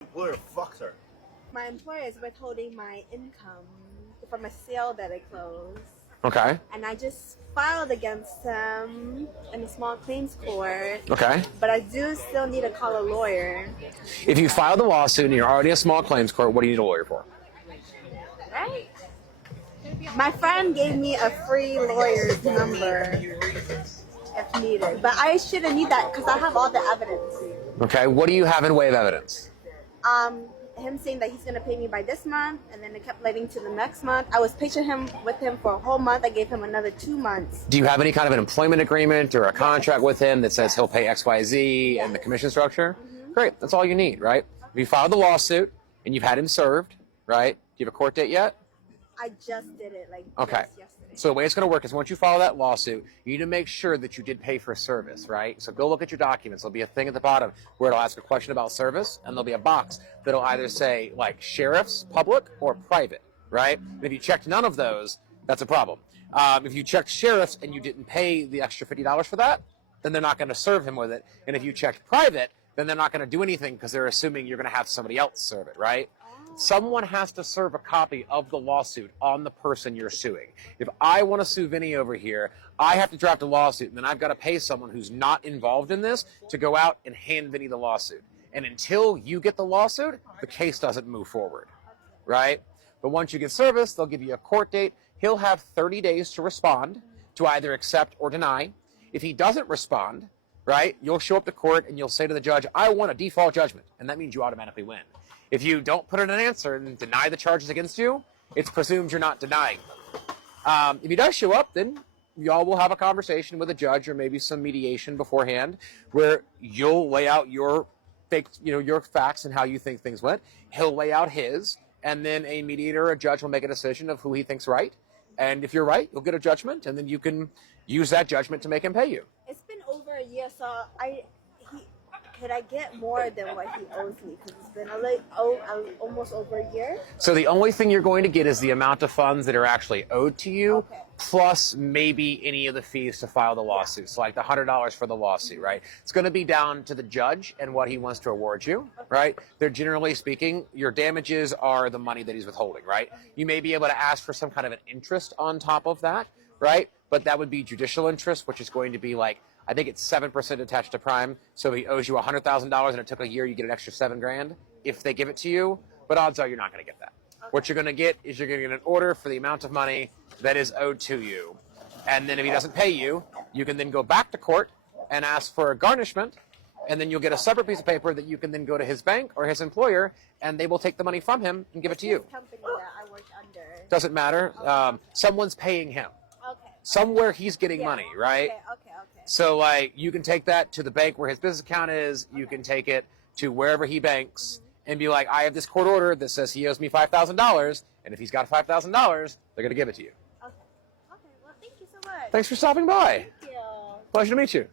Employer fucks her. My employer is withholding my income from a sale that I closed. Okay. And I just filed against them in a small claims court. Okay. But I do still need to call a lawyer. If you file the lawsuit and you're already in a small claims court, what do you need a lawyer for? Right? My friend gave me a free lawyer's number if needed. But I shouldn't need that because I have all the evidence. Okay. What do you have in way of evidence? Him saying that he's going to pay me by this month, and then it kept leading to the next month. I was patient with him for a whole month. I gave him another 2 months. Do you have any kind of an employment agreement or a contract with him that says he'll pay XYZ and the commission structure? Mm-hmm. Great. That's all you need, right? If you filed the lawsuit and you've had him served, right? Do you have a court date yet? I just did it, okay. Just yesterday. So the way it's going to work is once you file that lawsuit, you need to make sure that you did pay for service, right? So go look at your documents. There'll be a thing at the bottom where it'll ask a question about service, and there'll be a box that'll either say, like, sheriff's, public, or private, right? And if you checked none of those, that's a problem. If you checked sheriff's and you didn't pay the extra $50 for that, then they're not going to serve him with it. And if you checked private, then they're not going to do anything because they're assuming you're going to have somebody else serve it, right? Someone has to serve a copy of the lawsuit on the person you're suing. If I want to sue Vinny over here, I have to draft a lawsuit, and then I've got to pay someone who's not involved in this to go out and hand Vinny the lawsuit. And until you get the lawsuit, the case doesn't move forward, right? But once you get service, they'll give you a court date. He'll have 30 days to respond, to either accept or deny. If he doesn't respond, right, you'll show up to court and you'll say to the judge, I want a default judgment, and that means you automatically win. If you don't put in an answer and deny the charges against you, it's presumed you're not denying them. If he does show up, then y'all will have a conversation with a judge or maybe some mediation beforehand where you'll lay out your facts and how you think things went. He'll lay out his, and then a mediator or a judge will make a decision of who he thinks right. And if you're right, you'll get a judgment, and then you can use that judgment to make him pay you. It's been over a year, so could I get more than what he owes me? Because it's been almost over a year. So the only thing you're going to get is the amount of funds that are actually owed to you, plus maybe any of the fees to file the lawsuit. So like the $100 for the lawsuit, right? It's going to be down to the judge and what he wants to award you, right? They're generally speaking, your damages are the money that he's withholding, right? You may be able to ask for some kind of an interest on top of that, right? But that would be judicial interest, which is going to be like, I think it's 7% attached to prime. So if he owes you $100,000 and it took a year, you get an extra $7,000 if they give it to you. But odds are you're not going to get that. Okay. What you're going to get is you're going to get an order for the amount of money that is owed to you. And then if he doesn't pay you, you can then go back to court and ask for a garnishment. And then you'll get a separate piece of paper that you can then go to his bank or his employer, and they will take the money from him and give it to you. Company that I work under. Doesn't matter. Okay. Someone's paying him. Okay. Somewhere he's getting money, right? Okay. So, like, you can take that to the bank where his business account is. You can take it to wherever he banks and be like, I have this court order that says he owes me $5,000. And if he's got $5,000, they're going to give it to you. Okay. Well, thank you so much. Thanks for stopping by. Thank you. Pleasure to meet you.